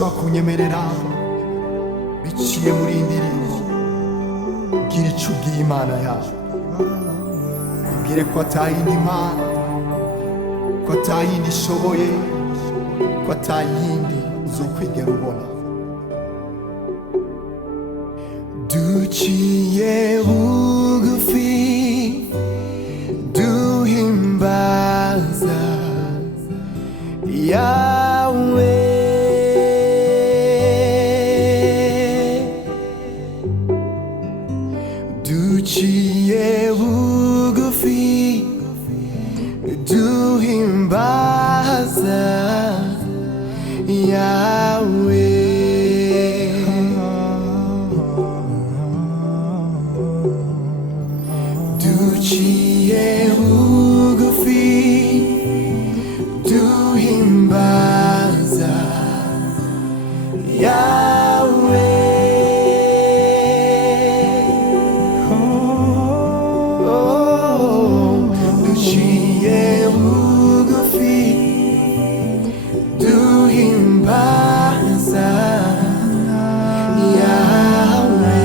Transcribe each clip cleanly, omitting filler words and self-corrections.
ushobora kunyemerera biciye muri iyi ndirimbo gira icyo ubwiye Imana yawe, ibwire ko atayindi Mana, ko atayindi ishoboye, ko atayindi uzokwigera ubona. Duciye bugufi duhimbaza yawe, duciye bugufi duhimbaza yawe, duciye bugufi duhimbaza yawe, duciye bugufi duhimbaza yawe.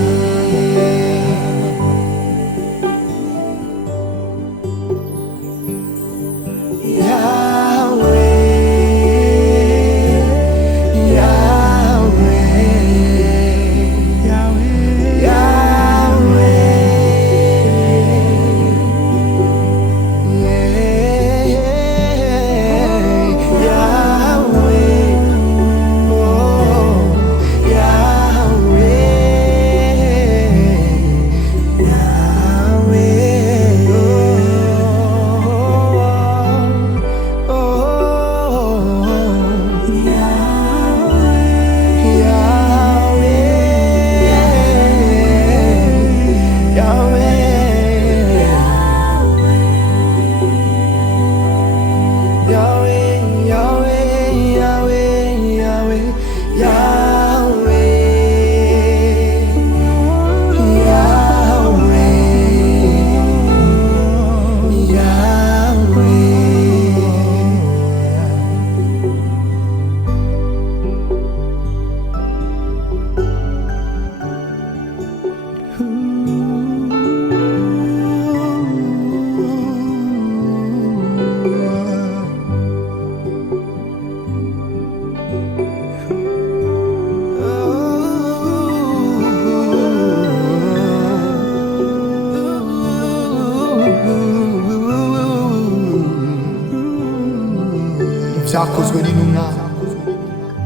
Byakozwe n'intumwa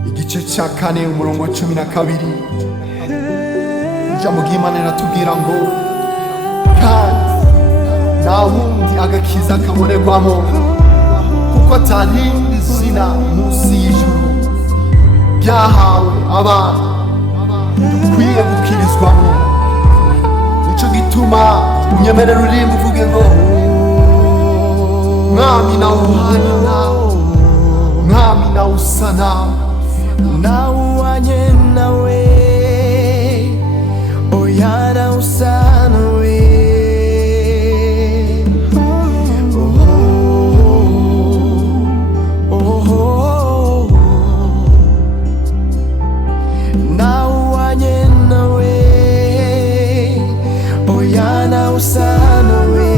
igice cya 4 umurongo wa 12, ijambo ry'Imana riratubwira ngo kandi nta wundi agakiza kabonerwamo kuko atarindi zina munsi y'ijuru ryahawe abana dukwiye gukirizwamo. Nicyo gituma unyemerera urimba uvuge ngo mwami nawuhanye nawe, mwami nawusa nawe, nawuhwanye nawe, oya nawusa nawe, nawuhwanye nawe, oya nawusa nawe.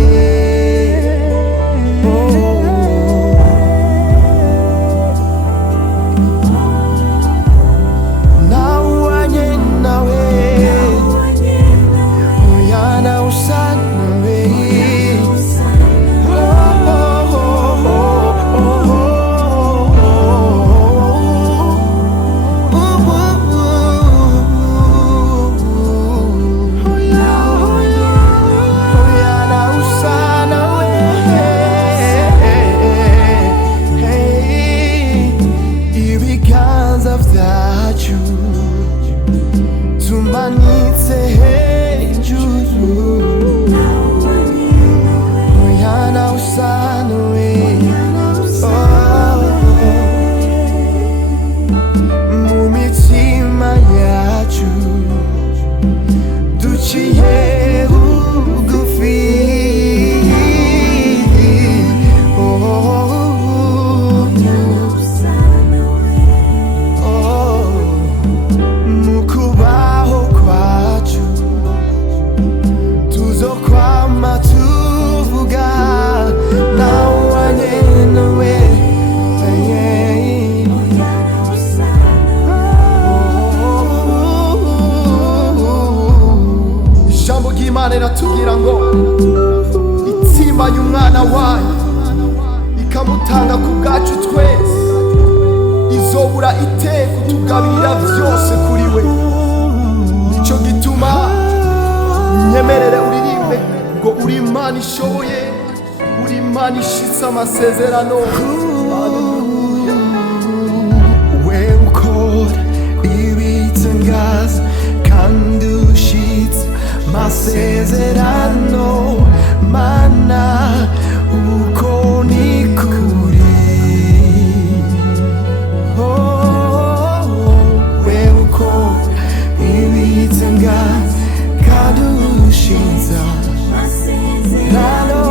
Imana iratubwira ngo itimbanye umwana wayo ikamutanga ku bwacu twese, izobura ite kutugabirira byose kuri we. Nicyo gituma nyemerere uririmbe ngo uri Imana ishoboye, uri Imana ishitse amasezerano. We ukora ibitangaza kandi ushitse amasezerano, Mana uko ni kuri. We ukora ibitangaza kandi ushitse amasezerano,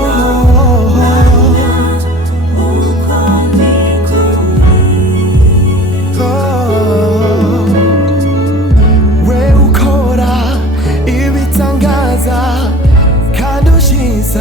we ukora ibitangaza kandi ushitse